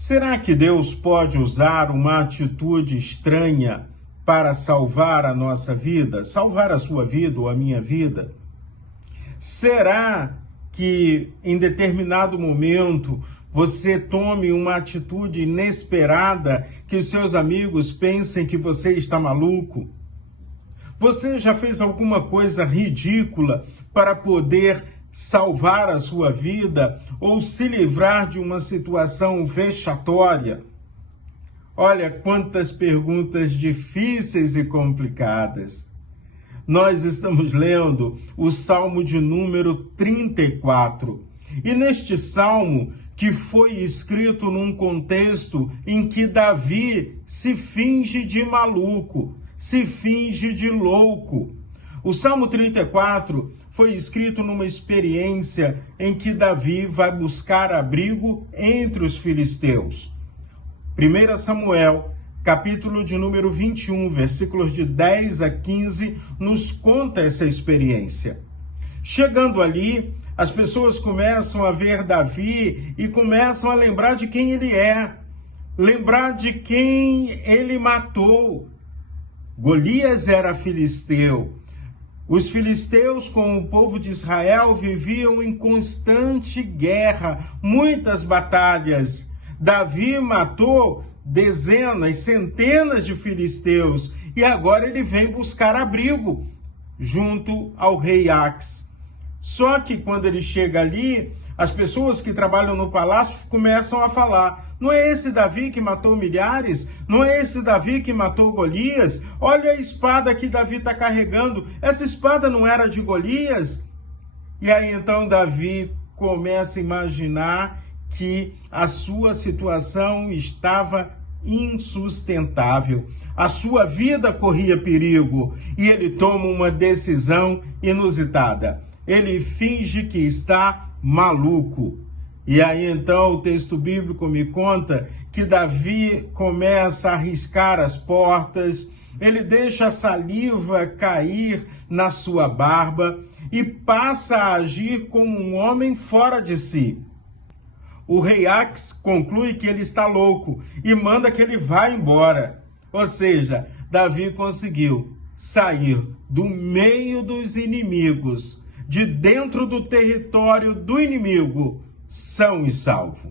Será que Deus pode usar uma atitude estranha para salvar a nossa vida, salvar a sua vida ou a minha vida? Será que em determinado momento você tome uma atitude inesperada que os seus amigos pensem que você está maluco? Você já fez alguma coisa ridícula para poder salvar a sua vida ou se livrar de uma situação vexatória? Olha quantas perguntas difíceis e complicadas. Nós estamos lendo o Salmo de número 34. E neste Salmo, que foi escrito num contexto em que Davi se finge de maluco, se finge de louco. O Salmo 34 foi escrito numa experiência em que Davi vai buscar abrigo entre os filisteus. 1 Samuel, capítulo de número 21, versículos de 10 a 15, nos conta essa experiência. Chegando ali, as pessoas começam a ver Davi e começam a lembrar de quem ele é, lembrar de quem ele matou. Golias era filisteu. Os filisteus com o povo de Israel viviam em constante guerra, muitas batalhas. Davi matou dezenas, centenas de filisteus e agora ele vem buscar abrigo junto ao rei Ax. Só que quando ele chega ali, as pessoas que trabalham no palácio começam a falar: não é esse Davi que matou milhares? Não é esse Davi que matou Golias? Olha a espada que Davi está carregando. Essa espada não era de Golias? E aí então Davi começa a imaginar que a sua situação estava insustentável. A sua vida corria perigo e ele toma uma decisão inusitada. Ele finge que está maluco. E aí então o texto bíblico me conta que Davi começa a riscar as portas, ele deixa a saliva cair na sua barba e passa a agir como um homem fora de si. O rei Ax conclui que ele está louco e manda que ele vá embora. Ou seja, Davi conseguiu sair do meio dos inimigos, de dentro do território do inimigo, são e salvo.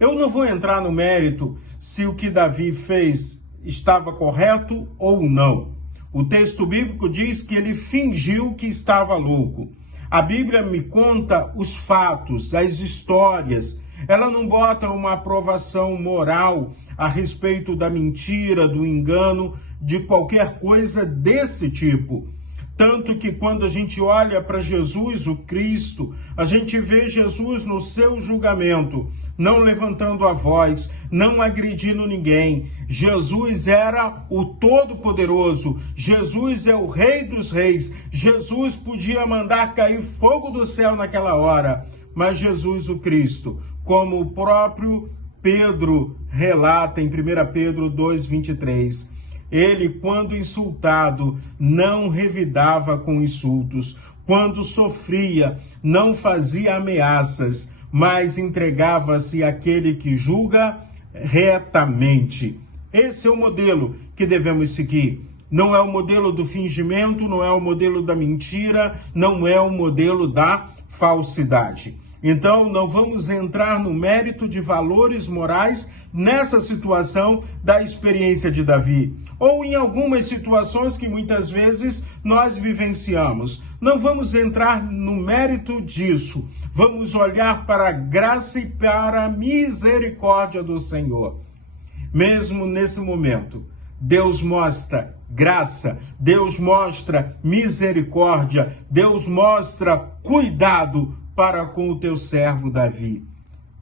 Eu não vou entrar no mérito se o que Davi fez estava correto ou não. O texto bíblico diz que ele fingiu que estava louco. A Bíblia me conta os fatos, as histórias. Ela não bota uma aprovação moral a respeito da mentira, do engano, de qualquer coisa desse tipo. Tanto que quando a gente olha para Jesus, o Cristo, a gente vê Jesus no seu julgamento, não levantando a voz, não agredindo ninguém. Jesus era o Todo-Poderoso, Jesus é o Rei dos Reis, Jesus podia mandar cair fogo do céu naquela hora, mas Jesus, o Cristo, como o próprio Pedro relata em 1 Pedro 2,23, ele, quando insultado, não revidava com insultos. Quando sofria, não fazia ameaças, mas entregava-se àquele que julga retamente. Esse é o modelo que devemos seguir. Não é o modelo do fingimento, não é o modelo da mentira, não é o modelo da falsidade. Então, não vamos entrar no mérito de valores morais nessa situação da experiência de Davi, ou em algumas situações que muitas vezes nós vivenciamos. Não vamos entrar no mérito disso. Vamos olhar para a graça e para a misericórdia do Senhor. Mesmo nesse momento, Deus mostra graça, Deus mostra misericórdia, Deus mostra cuidado para com o teu servo Davi.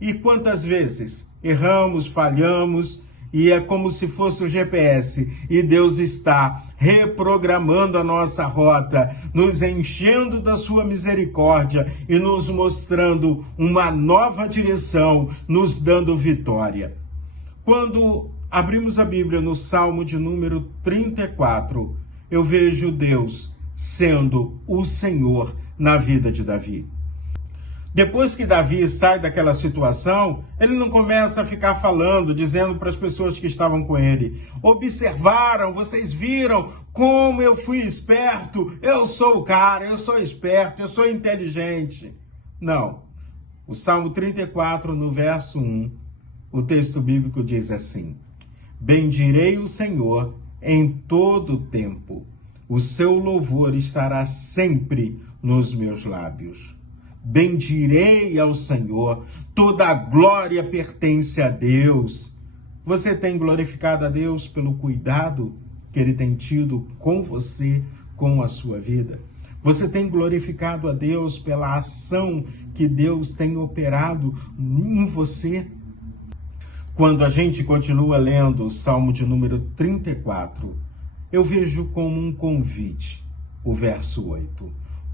E quantas vezes erramos, falhamos, e é como se fosse o GPS, e Deus está reprogramando a nossa rota, nos enchendo da sua misericórdia e nos mostrando uma nova direção, nos dando vitória. Quando abrimos a Bíblia no Salmo de número 34, eu vejo Deus sendo o Senhor na vida de Davi. Depois que Davi sai daquela situação, ele não começa a ficar falando, dizendo para as pessoas que estavam com ele: observaram, vocês viram como eu fui esperto, eu sou o cara, eu sou esperto, eu sou inteligente. Não. O Salmo 34, no verso 1, o texto bíblico diz assim: bendirei o Senhor em todo o tempo, o seu louvor estará sempre nos meus lábios. Bendirei ao Senhor, toda a glória pertence a Deus. Você tem glorificado a Deus pelo cuidado que Ele tem tido com você, com a sua vida? Você tem glorificado a Deus pela ação que Deus tem operado em você? Quando a gente continua lendo o Salmo de número 34, eu vejo como um convite, o verso 8.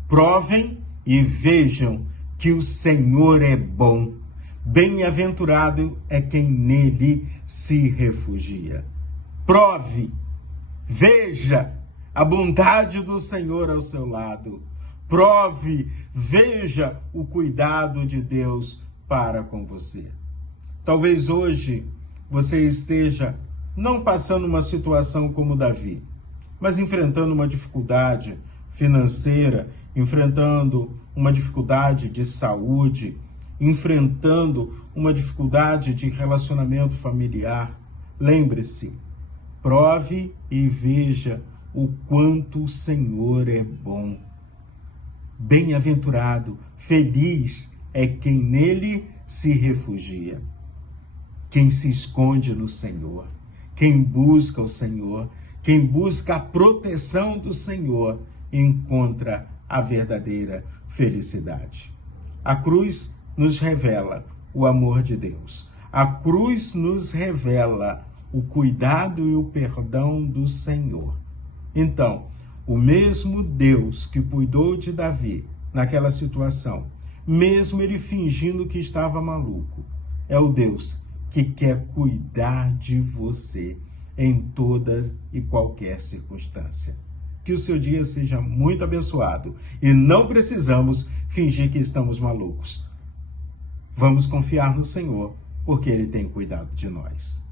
Provem e vejam que o Senhor é bom. Bem-aventurado é quem nele se refugia. Prove, veja a bondade do Senhor ao seu lado. Prove, veja o cuidado de Deus para com você. Talvez hoje você esteja não passando uma situação como Davi, mas enfrentando uma dificuldade financeira, enfrentando uma dificuldade de saúde, enfrentando uma dificuldade de relacionamento familiar. Lembre-se, prove e veja o quanto o Senhor é bom. Bem-aventurado, feliz é quem nele se refugia. Quem se esconde no Senhor, quem busca o Senhor, quem busca a proteção do Senhor, encontra a verdadeira felicidade. A cruz nos revela o amor de Deus. A cruz nos revela o cuidado e o perdão do Senhor. Então, o mesmo Deus que cuidou de Davi naquela situação, mesmo ele fingindo que estava maluco, é o Deus que quer cuidar de você em toda e qualquer circunstância. Que o seu dia seja muito abençoado e não precisamos fingir que estamos malucos. Vamos confiar no Senhor, porque Ele tem cuidado de nós.